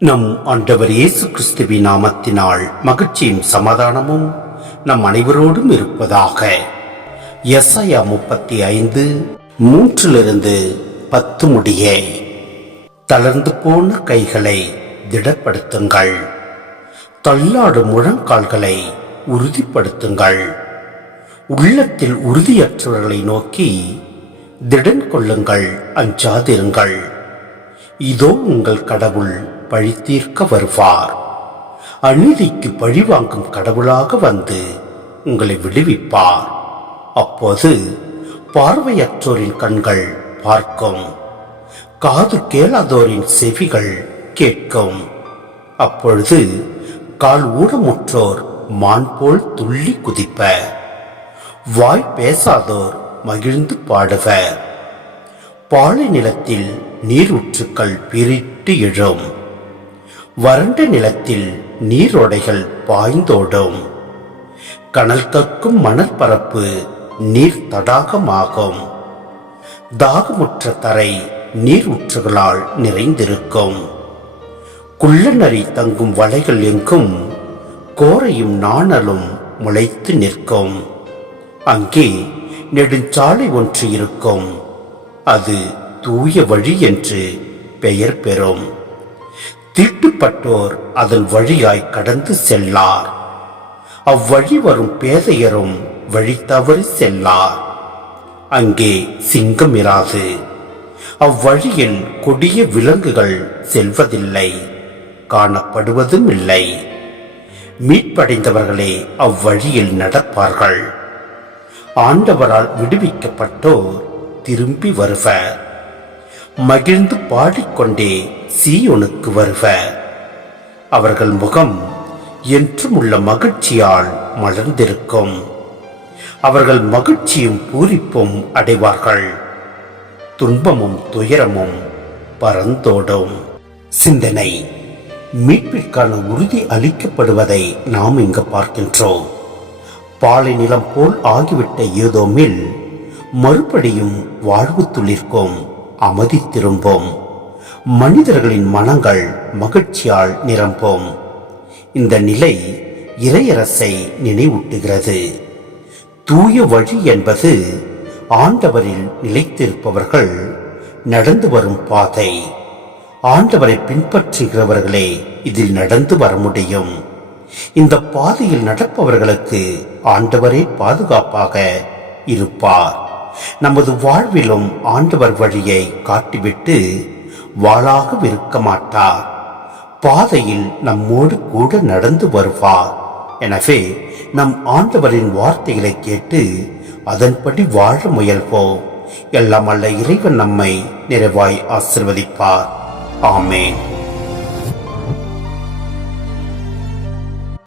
நம் ஆண்டவர் இயேசு கிறிஸ்துவி நாமத்தினால் மகிழ்ச்சியும் சமாதானமும் நம் அனைவரோடும் இருப்பதாக. எஸ்ஐயா முப்பத்தி ஐந்து மூன்றிலிருந்து பத்து முடிய. தளர்ந்து போன கைகளை திடப்படுத்துங்கள். தள்ளாடும் முழங்கால்களை உறுதிப்படுத்துங்கள். உள்ளத்தில் உறுதியற்றவர்களை நோக்கி திடன் கொள்ளுங்கள் அஞ்சாதிருங்கள். இதோ உங்கள் கடவுள் பழி தீர்க்க வருவார். அநீதிக்கு பழி வாங்கும் கடவுளாக வந்து உங்களை விடுவிப்பார். அப்போது பார்வையற்றோரின் கண்கள் பார்க்கும். காது கேளாதோரின் செவிகள் கேட்கும். அப்பொழுது கால் ஊடமுற்றோர் மான் போல் துள்ளி குதிப்ப வாய் பேசாதோர் மகிழ்ந்து பாடுவர். பாலை நிலத்தில் நீரூற்றுக்கள் பிரிட்டு எழும். வறண்ட நிலத்தில் நீரோடைகள் பாய்ந்தோடும். கனல் கக்கும் மணற்பரப்பு நீர் தடாகமாகும். தாகமுற்ற தரை நீர் ஊற்றுகளால் நிறைந்திருக்கும். குள்ளநரி தங்கும் வலைகள் எங்கும் கோரையும் நாணலும் முளைத்து நிற்கும். அங்கே நெடுஞ்சாலை ஒன்று இருக்கும். அது தூய வழி என்று பெயர் பெறும். தீட்டுப்பட்டோர் அதன் வழியாய் கடந்து செல்லார். அவ்வழி வரும் பேதையரும் வழி தவறி செல்லார். அங்கே சிங்கம் இராது. அவ்வழியில் கொடிய விலங்குகள் செல்வதில்லை காணப்படுவதும் இல்லை மீட்படைந்தவர்களே அவ்வழியில் நடப்பார்கள். ஆண்டவரால் விடுவிக்கப்பட்டோர் திரும்பி வருவர். மகிழ்ந்து பாடிக்கொண்டே சீயோனுக்கு வருவர் அவர்கள் முகம் என்றும் உள்ள மகிழ்ச்சியால் மலர்ந்திருக்கும். அவர்கள் மகிழ்ச்சியும் பூரிப்பும் அடைவார்கள். துன்பமும் துயரமும் பரந்தோடும் சிந்தனை மீட்பிற்கான உறுதி அளிக்கப்படுவதை நாம் இங்கு பார்க்கின்றோம். பாலை நிலம் போல் ஆகிவிட்ட ஏதோமில் மறுபடியும் வாழ்வு துளிர்க்கும். அமைதி திரும்பும் மனிதர்களின் மனங்கள் மகிழ்ச்சியால் நிரம்பும். இந்த நிலை இறையரசை நினைவூட்டுகிறது. தூய வழி என்பது ஆண்டவரில் நிலைத்திருப்பவர்கள் நடந்து வரும் பாதை. ஆண்டவரை பின்பற்றுகிறவர்களே இதில் நடந்து வர முடியும். இந்த பாதையில் நடப்பவர்களுக்கு ஆண்டவரே பாதுகாப்பாக இருப்பார். நமது வாழ்விலும் ஆண்டவர் வழியை காட்டிவிட்டு வாளாக இருக்க மாட்டார். பாதையில் நம்மோடு கூட நடந்து வருவார். எனவே நம் ஆண்டவரின் வார்த்தைகளை கேட்டு அதன்படி வாழ முயல்வோம். எல்லாம் அல்ல இறைவன் நம்மை நிறைவாய் ஆசிர்வதிப்பார். ஆமேன்.